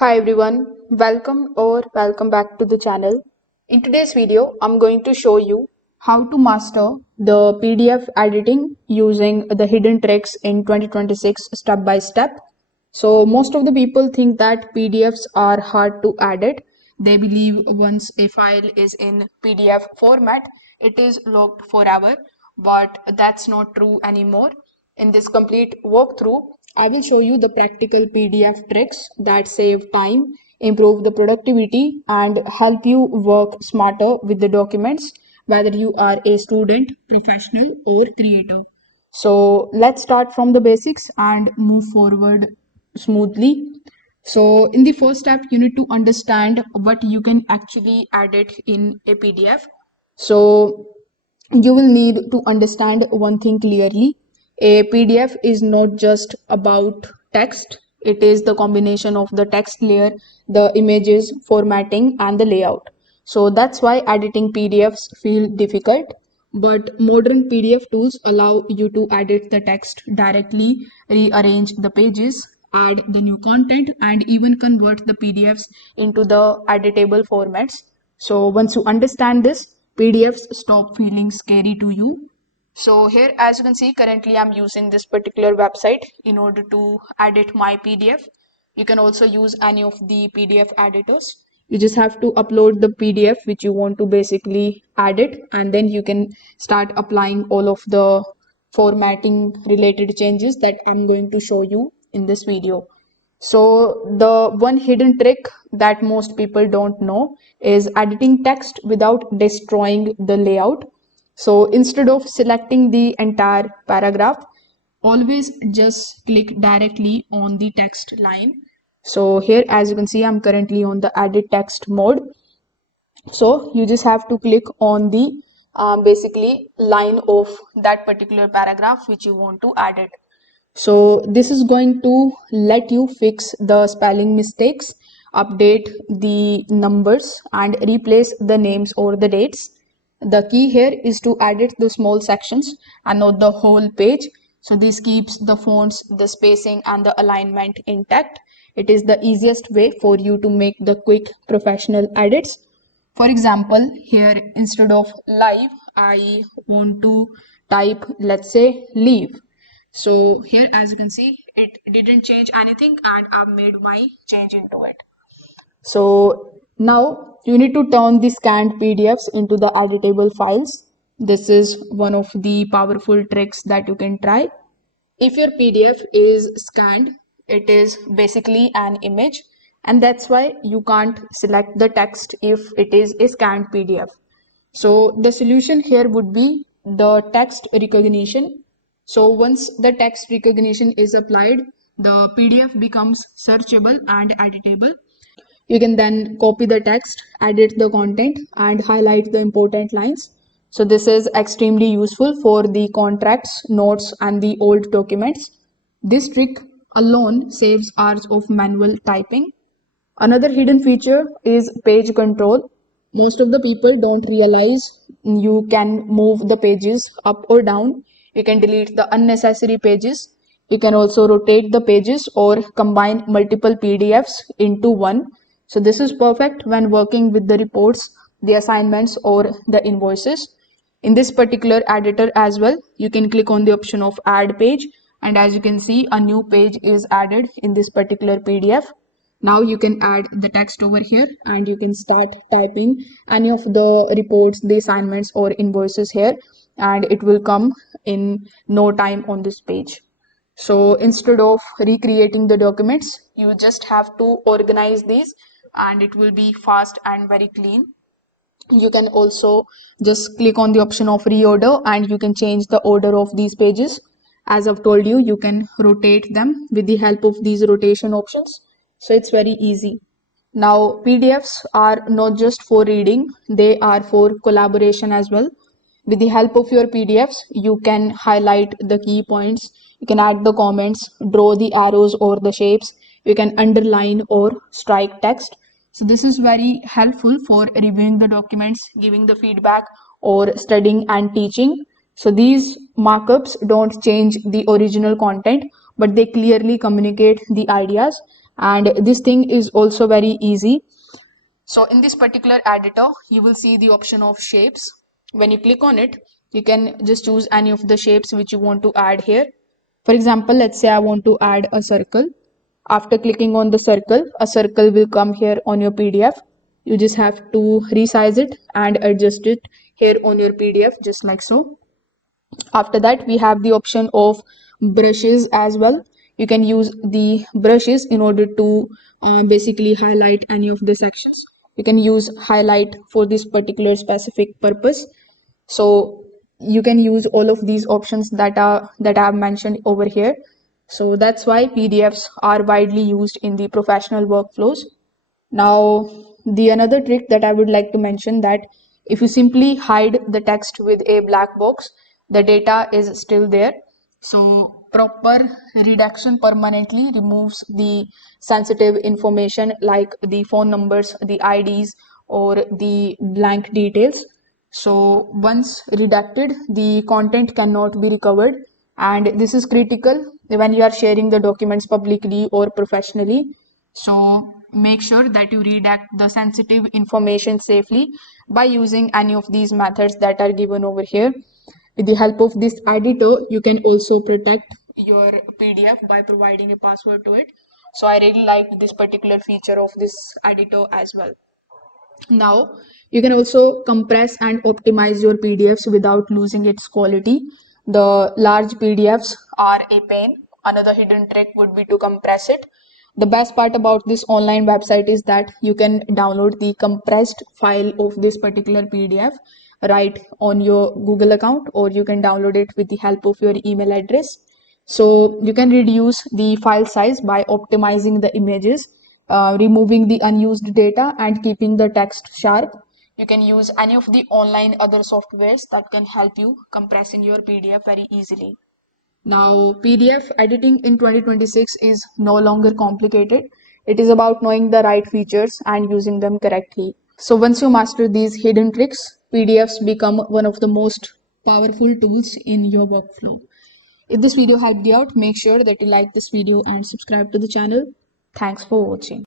Hi everyone, welcome back to the channel. In today's video, I'm going to show you how to master the PDF editing using the hidden tricks in 2026 step by step. So most of the people think that PDFs are hard to edit. They believe once a file is in PDF format, it is locked forever, but that's not true anymore. In this complete walkthrough, I will show you the practical PDF tricks that save time, improve the productivity, and help you work smarter with the documents, whether you are a student, professional, or creator. So let's start from the basics and move forward smoothly. So in the first step, you need to understand what you can actually edit in a PDF. So you will need to understand one thing clearly. A PDF is not just about text, it is the combination of the text layer, the images, formatting, and the layout. So that's why editing PDFs feel difficult. But modern PDF tools allow you to edit the text directly, rearrange the pages, add the new content, and even convert the PDFs into the editable formats. So once you understand this, PDFs stop feeling scary to you. So here, as you can see, currently I'm using this particular website in order to edit my PDF. You can also use any of the PDF editors. You just have to upload the PDF which you want to basically edit, and then you can start applying all of the formatting related changes that I'm going to show you in this video. So the one hidden trick that most people don't know is editing text without destroying the layout. So instead of selecting the entire paragraph, always just click directly on the text line. So here, as you can see, I'm currently on the edit text mode. So you just have to click on the basically line of that particular paragraph which you want to edit. So this is going to let you fix the spelling mistakes, update the numbers, and replace the names or the dates. The key here is to edit the small sections and not the whole page. So this keeps the fonts, the spacing, and the alignment intact. It is the easiest way for you to make the quick professional edits. For example, here instead of live, I want to type, let's say, leave. So here, as you can see, it didn't change anything and I've made my change into it. So now you need to turn the scanned PDFs into the editable files. This is one of the powerful tricks that you can try. If your PDF is scanned, it is basically an image, and that's why you can't select the text if it is a scanned PDF. So the solution here would be the text recognition. So once the text recognition is applied, the PDF becomes searchable and editable. You can then copy the text, edit the content, and highlight the important lines. So this is extremely useful for the contracts, notes, and the old documents. This trick alone saves hours of manual typing. Another hidden feature is page control. Most of the people don't realize you can move the pages up or down. You can delete the unnecessary pages. You can also rotate the pages or combine multiple PDFs into one. So this is perfect when working with the reports, the assignments, or the invoices. In this particular editor as well, you can click on the option of add page, and as you can see, a new page is added in this particular PDF. Now you can add the text over here and you can start typing any of the reports, the assignments, or invoices here, and it will come in no time on this page. So instead of recreating the documents, you just have to organize these and it will be fast and very clean. You can also just click on the option of reorder and you can change the order of these pages. As I've told you, you can rotate them with the help of these rotation options. So it's very easy. Now, PDFs are not just for reading, they are for collaboration as well. With the help of your PDFs, you can highlight the key points, you can add the comments, draw the arrows or the shapes, you can underline or strike text. So this is very helpful for reviewing the documents, giving the feedback, or studying and teaching. So these markups don't change the original content, but they clearly communicate the ideas, and this thing is also very easy. So in this particular editor, you will see the option of shapes. When you click on it, you can just choose any of the shapes which you want to add here. For example, let's say I want to add a circle. After clicking on the circle, a circle will come here on your PDF. You just have to resize it and adjust it here on your PDF, just like so. After that, we have the option of brushes as well. You can use the brushes in order to basically highlight any of the sections. You can use highlight for this particular specific purpose. So you can use all of these options that I have mentioned over here. So that's why PDFs are widely used in the professional workflows. Now, the another trick that I would like to mention, that if you simply hide the text with a black box, the data is still there. So proper redaction permanently removes the sensitive information like the phone numbers, the IDs, or the blank details. So once redacted, the content cannot be recovered, and this is critical when you are sharing the documents publicly or professionally. So make sure that you redact the sensitive information safely by using any of these methods that are given over here. With the help of this editor, you can also protect your PDF by providing a password to it. So I really like this particular feature of this editor as well. Now, you can also compress and optimize your PDFs without losing its quality. The large PDFs are a pain. Another hidden trick would be to compress it. The best part about this online website is that you can download the compressed file of this particular PDF right on your Google account, or you can download it with the help of your email address. So you can reduce the file size by optimizing the images, removing the unused data, and keeping the text sharp. You can use any of the online other softwares that can help you compressing your PDF very easily. Now, PDF editing in 2026 is no longer complicated. It is about knowing the right features and using them correctly. So once you master these hidden tricks, PDFs become one of the most powerful tools in your workflow. If this video helped you out, make sure that you like this video and subscribe to the channel. Thanks for watching.